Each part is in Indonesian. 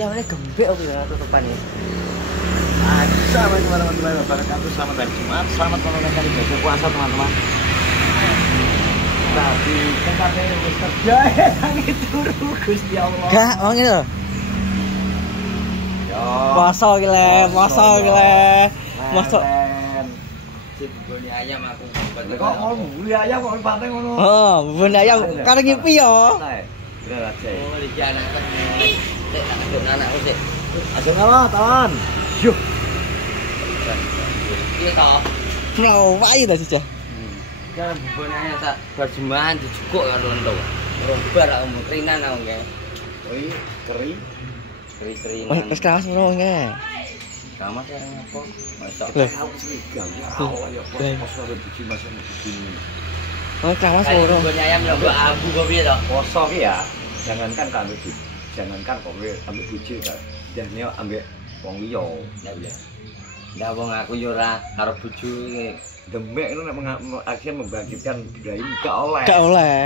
yang ini gembek apa ya tutupannya? Assalamualaikum warahmatullahi wabarakatuh. Selamat hari Jumat. Selamat menunaikan ibadah puasa teman-teman. Tapi tempatnya wis kerja nang turu Gusti Allah. Gak, wong ini lho. Yo. Poso iki le, poso iki le. Mosok Bubur ayam aku. kok mau beli ayam kok pate ngono. oh, bubur ayam kareng ngipi yo. Bener aja. Oh, iki anak kan. Sik tak aduk anakku sik. Aja ngalah, tawan. Yuh. Iya toh. Mau wae ta sih. Kan bubur ayam tak berjemahan dijukuk karo ento. Rombar aku mukrinan aku nggih. Oi, keri. Keri-keringan. Wis kawas ngono nge. Sama sekarang apa? Masak. Lho. Aku srigang ya. Ayo pos karo biji masak begini. Oh, kawas Kayak ngono. bubur ayam yo mbok abu kok piye to? Poso ki ya. Jangankan kami jangankan kok ambil bojo kan. Jane ambek wong liya. Ndak boleh. Ndak wong aku yo ora karo bojo iki. Demek itu akhirnya membangkitkan budaya ini gak oleh. Gak oleh.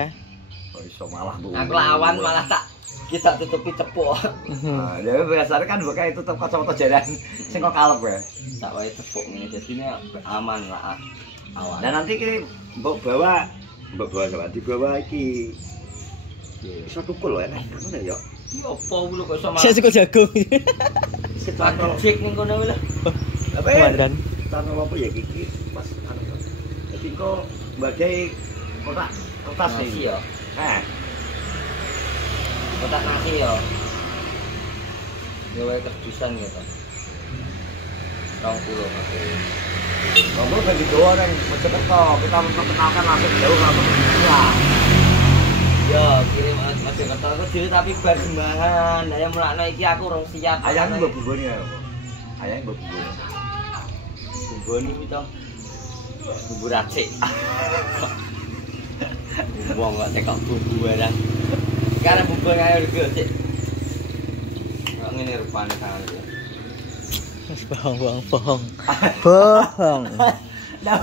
Oh, iso malah bu. Aku lawan malah tak kita tutupi cepuk. Nah, ya biasanya kan bukan itu tutup kacamata jalan sing kok kalep ya. Tak wae cepuk ngene jadinya aman lah. Awan. Nah nanti ki mbok bawa sama dibawa iki. Iso tukul lho enak ngono ya. Iki opo lho kok sama. Saya suka jagung. Ketano Cek ning kono lho. apa ya? Komandan. Ketano apa ya iki Mas anu. Jadi kok bagai kotak kertas Nasi iki. ya. Kotak nasi ya. Ya wae kerdusan gitu. 20 aku. Kamu kan di doa nang Mojokerto, kita memperkenalkan langsung jauh langsung ya. Ya, kirim Mas Jakarta aku dhewe tapi berjemahan. Lah yang mulakno iki aku rong siap. Ayam mbok bumbune ya. Ayam mbok bumbune. Bubur iki to. Bubur acik. Wong kok tekok bubur barang. Karena bubur ayo rego sik. Kok ngene rupane tangan iki. Bohong. Bohong. Lah,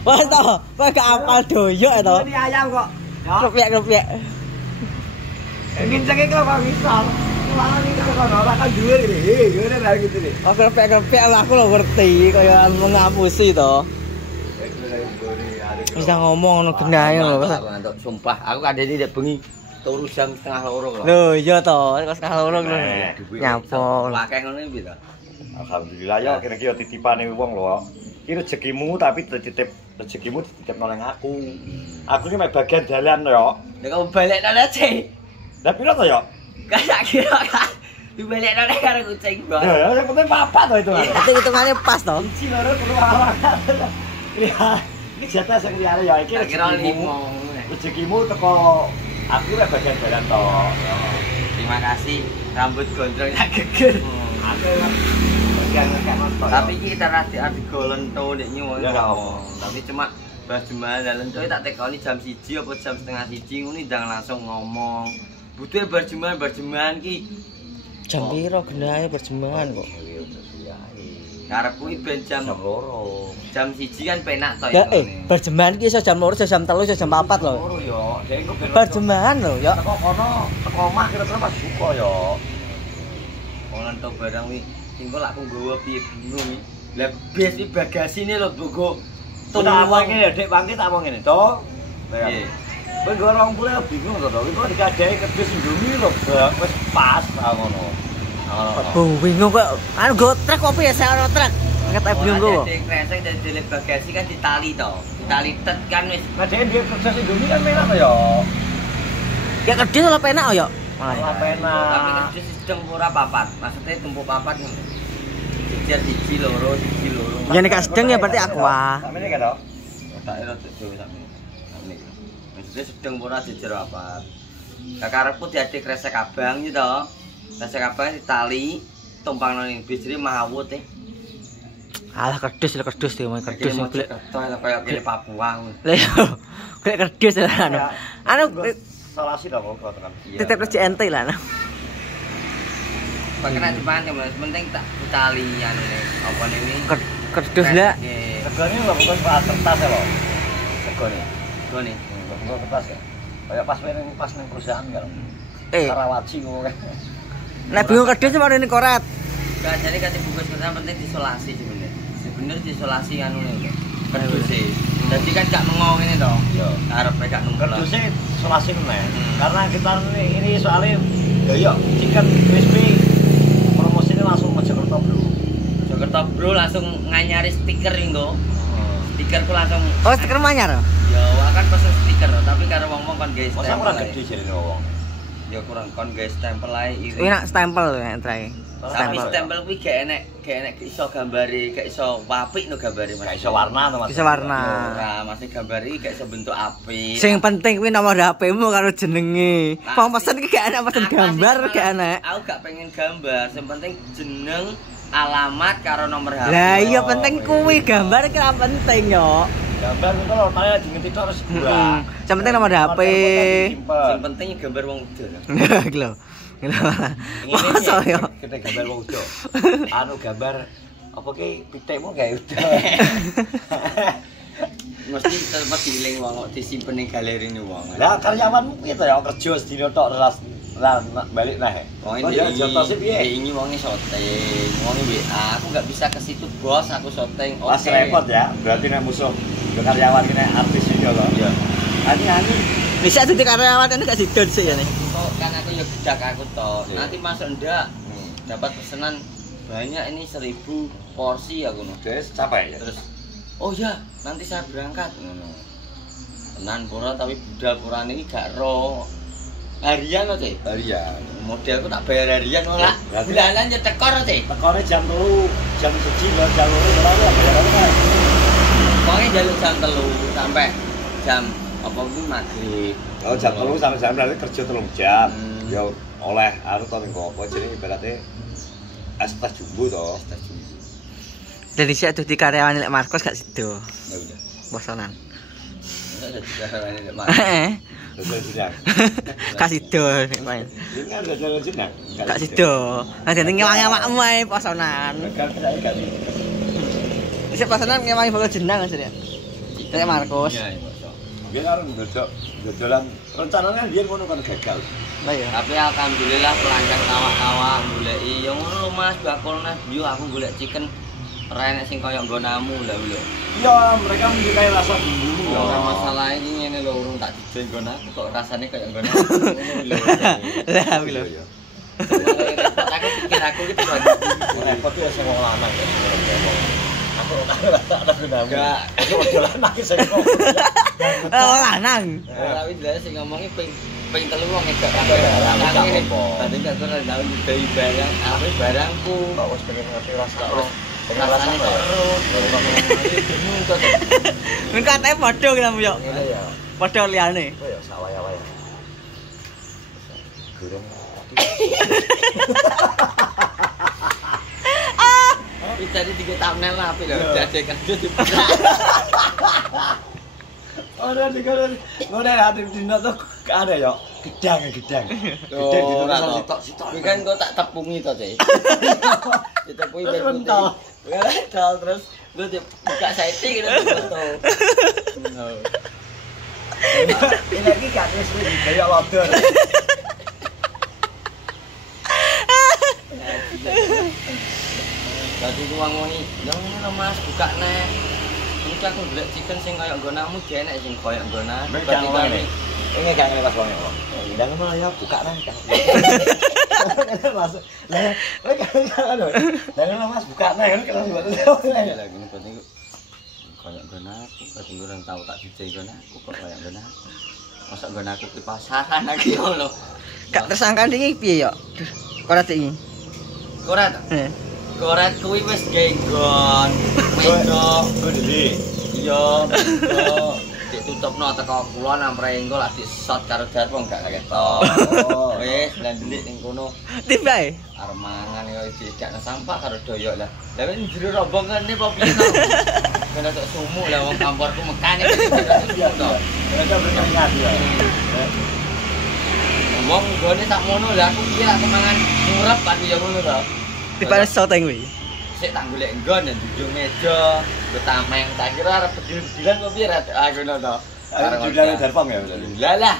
Wah toh, kowe gak apal doyok to. ini ayam kok. Ya, Kepiak. ingin cekek kok bisa. Malah ini kok ora kan duwe iki. Ngene ra gitu nih. Oh, kepiak aku lho ngerti kaya mengapusi to. Bisa ngomong ngono gendahe lho. Ngantuk sumpah, aku kadene ndek bengi turu jam 1:30 kok. Lho, iya to, kok setengah loro lho. Nyapo. Akeh ngono iki to. Alhamdulillah ya kira-kira titipane wong lho. Iki rezekimu tapi rezekimu dititipno ning aku. Aku iki mek bagian dalan yo. Nek kamu balekno aja. Lah piro to yo? Kayak kira kan. Dibalekno nek karo kucing, Bos. Ya yang penting papat to itu. Hitungannya pas to. Siji loro keluar. Ini jatah sing liyane ya iki Kira rezekimu. 5. Rezekimu teko aku mek bagian dalan to. Terima kasih. Rambut gondrong tak geger. Aku bagian nonton. Tapi kita rada golen to nek nyuwun. Ya, gak apa. Tapi cuma Mbah Jumal dalan coy tak tekoni jam 1 apa jam setengah 1 ngono ndang langsung ngomong. Butuhe berjemahan ki. Jam piro gendahe berjemahan kok. Karepku iki ben jam 2. jam 1 kan penak to Ya berjemahan ki iso jam 2, iso jam 3, iso jam 4 lho. Loro yo. Dek engko ben Berjemahan lho, ya. teko kono, teko omah kira-kira pas buka yo. Ono to barang wi sing kok lak aku nggawa piye bingung iki. Lah bis iki bagasine lho Bogo. Tak apa ngene, Dek, bangke tak mau ngene, to. Nggih. Kowe nggo 20 bingung to, to. Iku dikadai kedus Indomie lho, wis pas ta ngono. Oh, bingung kok. Anu go truk opo ya saya ono truk. Nget bingung kok. Dek kresek dan dele bagasi kan ditali to. Ditali tet kan wis Nah, Dek dia kedus Indomie kan merah to yo. Ya kedis lho penak yo. Ora tapi penak. kedus sedeng ora papat. Maksudnya tumpuk papat ngono. Siji loro. Ya nek sedeng ya berarti aqua. Sampe iki to. Tak ero dhewe sakmene. Maksudnya sedeng ora jejer papat. Lah karepku diadek kresek abang iki to. Kresek abang ditali tumpangno ning bis iki mahawut e. Alah kedis dia mau kedis sing golek. Kayak kene Papua. Lah yo. Golek kedis lah anu. Anu Salasi to kok tekan. titip rezeki ente lah. Pakena dipane Mas, penting tak ditali anune. Apa niki? Kedis lah. Regane lho bukan pas kertas ya lho. Regane. Gone. Bukan kertas ya. Kayak pas ning perusahaan kan. Eh, Karawaci kok. Nek bingung kedus cuma ini koret. Enggak jadi kan dibungkus kertas penting diisolasi sebenarnya. Sebenarnya diisolasi anu nih. Kedus sih. Jadi kan gak mengong ini toh. Yo. Arepe gak nunggu. Kedusnya solasi meneh. Karena kita ini soalnya ya chicken crispy promosinya langsung ke Jakarta Bro. Jakarta Bro langsung nganyari stiker itu. Stikerku langsung. Oh, stiker manyar. Ya, akan pesen stiker, tapi karo wong-wong kan guys Masa stempel. kurang gede jadi wong. Ya kurang kon guys stempel ae iri. Ini nak stempel ya terakhir. Tapi Stempel. stempel kuwi gak enek iso gambare, gak iso apik no gambare Mas. Gak iso warna to Mas. Bisa warna. Ora, masih gambare iki gak iso bentuk apik. Sing penting kuwi nomor HP-mu karo jenenge. Wong pesen iki gak enak pesen gambar gak enak. Aku gak pengen gambar, sing penting jeneng, alamat karo nomor HP. Lah iya penting kuwi gambar iki ora penting yo. Gambar itu lho kaya di ngetik harus buah. Yang penting nomor HP. Sing penting gambar wong udan. Iki lho. Masa yo. Kita gambar wong udo. Anu gambar apa ki pitekmu gawe udo. Mesti tetep dieling wong kok disimpen ning galeri ni wong. Lah karyawanmu piye to ya kerja sedina tok ras lah balik nah. Wong Oh ya jotose piye? ini wonge syuting, wonge WA. Aku nggak bisa ke situ, Bos. Aku syuting. Mas repot ya. Berarti nek musuh karyawan ki nek artis iki lho. Iya. Ani Bisa jadi karyawan ini gak sidon sih ya nih. Oh, kan aku ya gedak aku toh. Nanti masuk ndak dapat pesanan banyak ini 1000 porsi aku no. Terus capek ya. Terus oh ya, nanti saya berangkat ngono. Tenan pura tapi budal purane iki gak ro. Harian loh, Cek. Harian. Modelku tak bayar harian ora. Berarti- Bulanan ya tekor, Cek. Tekone jam 3, jam 1 lho, jam 2 ora ya. Pokoknya jalur jam 3 sampai jam apa kuwi maghrib. Oh jam 3 sampai jam berarti kerja 3 jam. Hmm. Ya oleh anu to ning kopo jenenge ibaratnya es teh jumbo to. Jadi sih di karyawan lek Marcos gak sido. Ya udah. Bosonan. Enggak ada carane nek mas. Heeh. Terus sidang. Gak sido nek main. Ini kan ada jalan sidang. Gak sido. Nah jadi ngewangi awakmu ae bosonan. Kan saya gak. Bisa bosonan ngewangi bakal jenang aja ya. Lek Marcos. Iya, iya, Bos. Dia kan dodolan rencananya dia ngono kan gagal. Lah ya. Tapi alhamdulillah pelanggan awak-awak goleki ya ngono lho Mas, bakulna yo aku golek chicken renek sing koyo nggonamu lha lho. Iya, mereka menyukai rasa bumbu. Ya ora masalah iki ngene lho urung tak dijen nggonaku kok rasane koyo nggonamu ngono lho. Lah kuwi lho. Aku pikir aku iki tuh Repot ya sing wong lanang ya. Aku ora ada gunamu. enggak. Aku dolan lagi sing kok. Oh lanang. Tapi jelas sing ngomongi ping 3 wong ngejak Gak kabeh. apa-apa. Tadi gak ora tau nyedai barang, apa barangku. Kok wis pengen ngerti rasa Terus pengen rasa rasane terus. Bingung kok. Mun katanya padha kamu yo. Iya ya. Padha liyane. Oh ya sawaya-waya. Gurung. Wis tadi 3 thumbnail lah apik lho. Dadi kerja di Ora dikono. Ngono hati dino tuh ada ya. Gedang. Gedang dino sitok-sitok. Kuwi kan kok tak tepungi to, Cek. Ditepungi Terus ben mentol. Mentol terus lu buka setting gitu foto. Ini lagi gak wis kayak lodor. Dadi ku ngomongin, "Ya ngene lho Mas, buka nek." Iki aku golek chicken sing koyo nggonamu enek sing koyo nggonamu. Nek jangan ngene. Ini gak ngene pas wong kok. Ndang ngono ya buka nang. Masuk. Lah, kan lho. Ndang ngono Mas buka nang kan kira Ya lagi ini penting koyo nggonaku, berarti orang tahu tak dijai nggonaku kok koyo nggonaku. Masa nggonaku di pasaran lagi ngono. Gak tersangka iki piye yo? Koret iki. Koret. Heeh. Koret kuwi wis genggon. Wedok. Gue dhewe. Iya, betul. Ditutupno teko kulon ampre engko lak di-shot karo Darpong gak ketok. Oh. Wis lan delik ning kono Tibae. arep mangan yo dicakno sampah karo doyok lah. Lah wis jero rombongane apa piye to? Kena tok sumuk lah wong kamporku mekane Iya, to. mereka berkeringat ya. Wong gone sak mono lah aku kira kemangan murep aku yo ngono to. Tibae shooting kuwi. Sik tak golek nggon dan jujung meja, ku tameng tak kira arep bedil-bedilan kok piye ra aku ngono to. Judulnya Darpong ya. Lah lah.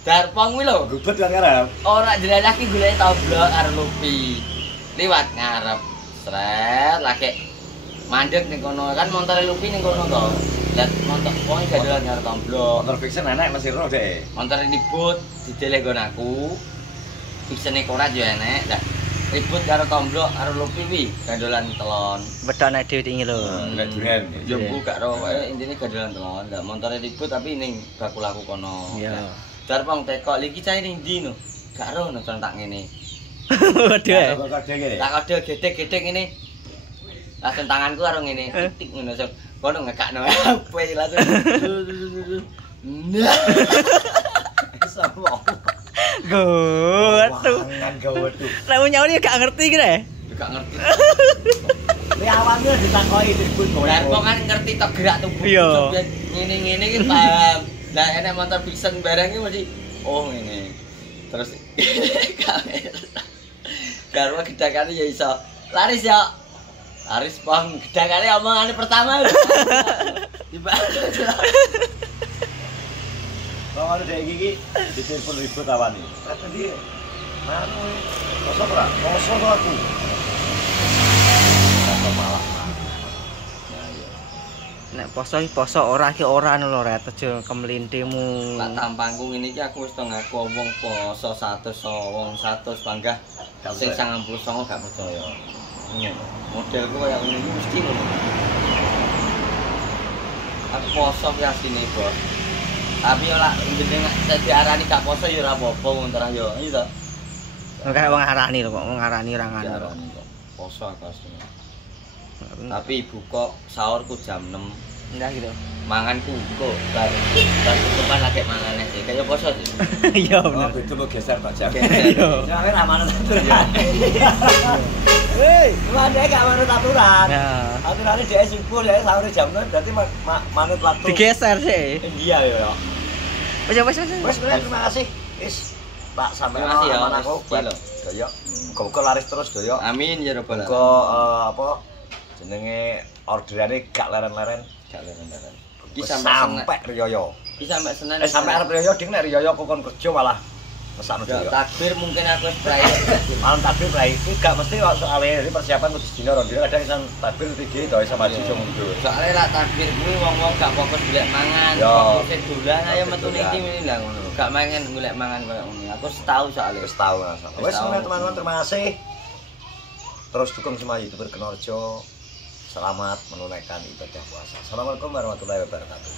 Darpong kuwi lho. Gubet kan ngarep. Ora jelas ki golek toblok karo Lupi. Liwat ngarep. Sret lagi mandek ning kono kan montore Lupi ning kono to. Lah montok wong gadolan karo toblok. Motor fiction enek Mas Iro deh. Montore ribut dideleh nggon aku. Fiksene koran yo enek. Lah ribut karo toblok karo Lupi wi gadolan telon. Bedone dhewe iki lho. Enggak duren. Yo gak ro intine gadolan telon. Lah montore ribut tapi ning bakul aku kono. Iya. Darpong tekok iki cahe ning ndi no? Gak ro nang tak ngene. Waduh. Kok gede. Tak kode gedek-gedek ngene. Langsung tanganku karo ngene, titik ngono sok. Kono ngekakno HP langsung. Nah. Sopo? Gotu. Mangan gotu. Nek nyauri gak ngerti ki rek. Gak ngerti. Li awaknya ditakoki disebut Darpong kan ngerti tok gerak tubuh. Iya. Ngene-ngene ki paham. Lah enek motor fiction barang iki mesti oh ngene. Terus karo gedakane ya iso. Laris ya. Laris bang, gedakane omongane pertama. Tiba. Kalau ada iki ditelepon ribut awan iki. Kata dia, "Manu, kosong ora? Kosong aku." Kata malah. Nek poso ora ki ora lho Ret, aja kemlintimu. Lah tampangku ngene iki aku wis tau ngaku wong poso 100 wong 100 banggah sing 99 gak percaya. Modelku kaya ngene iki mesti ngono. Aku poso ki asline, Bos. Tapi yo lak jeneng diarani gak poso ya ora apa-apa ngono ta yo. Iya to. Kayak wong arani lho kok, wong arani ra ngono. Diarani kok. Poso aku asline. Tapi buka sahurku jam 6. Enggak gitu. Manganku kok bar tutupan lagi mangane sih. Kayak poso sih. Iya Oh, bener. itu mau geser Pak Jam. Iya. Jangan amanat aturan. Hei, mana gak manut aturan? Nah, Aturannya dia subuh, dia sahur jam 6, berarti manut waktu. digeser sih. Iya ya. Wes. Wes, terima kasih. Is, Pak sampai Terima kasih ya, aman aku. Mas. Iya, Doyo. Muga-muga laris terus doyo. Amin ya rabbal Muga alamin. apa jenenge orderane gak leren-leren. Gak leren-leren. Wis sampai Riyoyo. Iki sampai Senin. Sampai arep Riyoyo ding nek Riyoyo kokon kerja malah mesakno Ya, doyo. takbir mungkin aku wis prai. Malam takbir prai iki gak mesti kok soalnya jadi persiapan kudu sedina ron dhewe kadang isan takbir iki to iso maju iso mundur. Soale lak takbir kuwi wong-wong gak fokus golek mangan, Ya. fokus dolan ayo metu ning Dolan. iki lah ngono. Gak mangan golek mangan koyo ngono. Aku setahun soalnya. Wis tahu Mas. Wis tahu. teman-teman terima kasih. Terus dukung semua YouTuber Kenorjo. Selamat menunaikan ibadah puasa. Assalamualaikum warahmatullahi wabarakatuh.